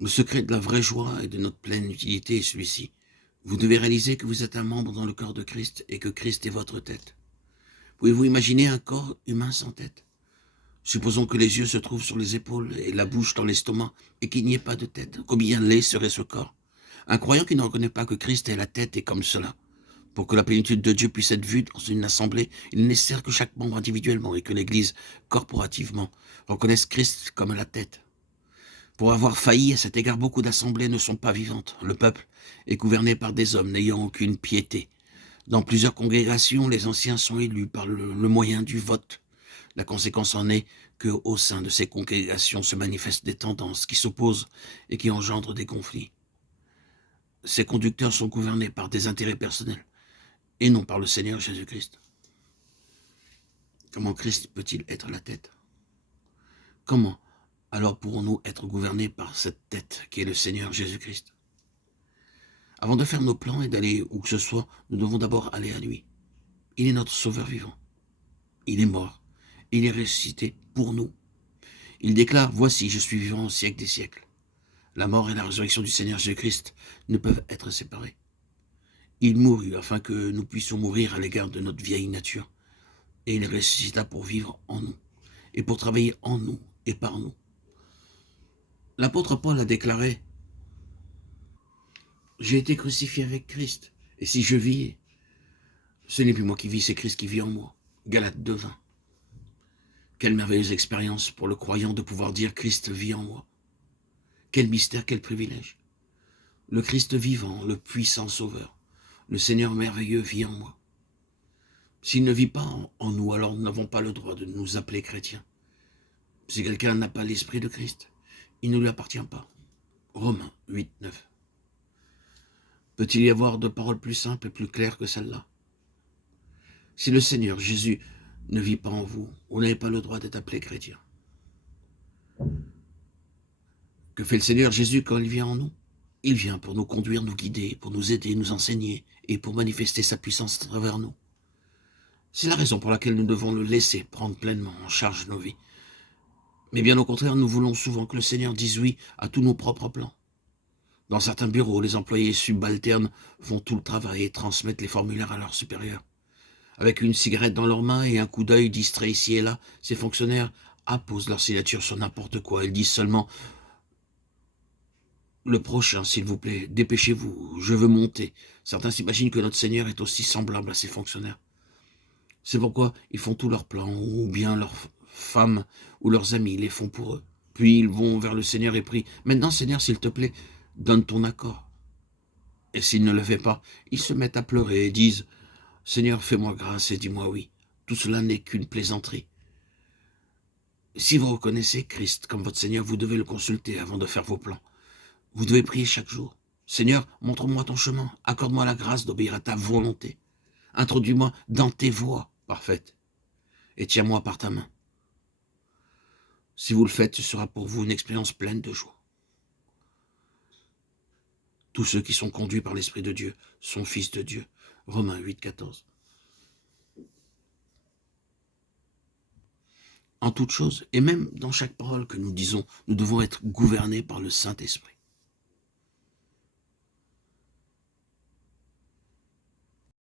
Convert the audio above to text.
Le secret de la vraie joie et de notre pleine utilité est celui-ci. Vous devez réaliser que vous êtes un membre dans le corps de Christ et que Christ est votre tête. Pouvez-vous imaginer un corps humain sans tête? Supposons que les yeux se trouvent sur les épaules et la bouche dans l'estomac et qu'il n'y ait pas de tête. Combien laid serait ce corps? Un croyant qui ne reconnaît pas que Christ est la tête est comme cela. Pour que la plénitude de Dieu puisse être vue dans une assemblée, il est nécessaire que chaque membre individuellement et que l'Église, corporativement, reconnaisse Christ comme la tête. Pour avoir failli à cet égard, beaucoup d'assemblées ne sont pas vivantes. Le peuple est gouverné par des hommes n'ayant aucune piété. Dans plusieurs congrégations, les anciens sont élus par le moyen du vote. La conséquence en est qu'au sein de ces congrégations se manifestent des tendances qui s'opposent et qui engendrent des conflits. Ces conducteurs sont gouvernés par des intérêts personnels et non par le Seigneur Jésus-Christ. Comment Christ peut-il être la tête? Comment alors pourrons-nous être gouvernés par cette tête qui est le Seigneur Jésus-Christ? Avant de faire nos plans et d'aller où que ce soit, nous devons d'abord aller à lui. Il est notre sauveur vivant. Il est mort. Il est ressuscité pour nous. Il déclare, voici, je suis vivant au siècle des siècles. La mort et la résurrection du Seigneur Jésus-Christ ne peuvent être séparées. Il mourut afin que nous puissions mourir à l'égard de notre vieille nature. Et il ressuscita pour vivre en nous et pour travailler en nous et par nous. L'apôtre Paul a déclaré, j'ai été crucifié avec Christ. Et si je vis, ce n'est plus moi qui vis, c'est Christ qui vit en moi. Galates 2:20. Quelle merveilleuse expérience pour le croyant de pouvoir dire Christ vit en moi. Quel mystère, quel privilège. Le Christ vivant, le puissant sauveur, le Seigneur merveilleux vit en moi. S'il ne vit pas en nous, alors nous n'avons pas le droit de nous appeler chrétiens. Si quelqu'un n'a pas l'esprit de Christ, il ne lui appartient pas. Romains 8:9. Peut-il y avoir de paroles plus simples et plus claires que celle-là? Si le Seigneur Jésus ne vit pas en vous, vous n'avez pas le droit d'être appelé chrétien. Que fait le Seigneur Jésus quand il vient en nous? Il vient pour nous conduire, nous guider, pour nous aider, nous enseigner et pour manifester sa puissance à travers nous. C'est la raison pour laquelle nous devons le laisser prendre pleinement en charge nos vies. Mais bien au contraire, nous voulons souvent que le Seigneur dise oui à tous nos propres plans. Dans certains bureaux, les employés subalternes font tout le travail et transmettent les formulaires à leurs supérieurs. Avec une cigarette dans leurs mains et un coup d'œil distrait ici et là, ces fonctionnaires apposent leur signature sur n'importe quoi. Ils disent seulement « Le prochain, s'il vous plaît, dépêchez-vous, je veux monter ». Certains s'imaginent que notre Seigneur est aussi semblable à ces fonctionnaires. C'est pourquoi ils font tous leurs plans, ou bien leurs femmes ou leurs amis les font pour eux. Puis ils vont vers le Seigneur et prient « Maintenant, Seigneur, s'il te plaît, donne ton accord ». Et s'il ne le fait pas, ils se mettent à pleurer et disent « Seigneur, fais-moi grâce et dis-moi oui ». Tout cela n'est qu'une plaisanterie. Si vous reconnaissez Christ comme votre Seigneur, vous devez le consulter avant de faire vos plans. Vous devez prier chaque jour. Seigneur, montre-moi ton chemin. Accorde-moi la grâce d'obéir à ta volonté. Introduis-moi dans tes voies parfaites. Et tiens-moi par ta main. Si vous le faites, ce sera pour vous une expérience pleine de joie. Tous ceux qui sont conduits par l'Esprit de Dieu sont fils de Dieu. Romains 8:14. En toute chose, et même dans chaque parole que nous disons, nous devons être gouvernés par le Saint-Esprit.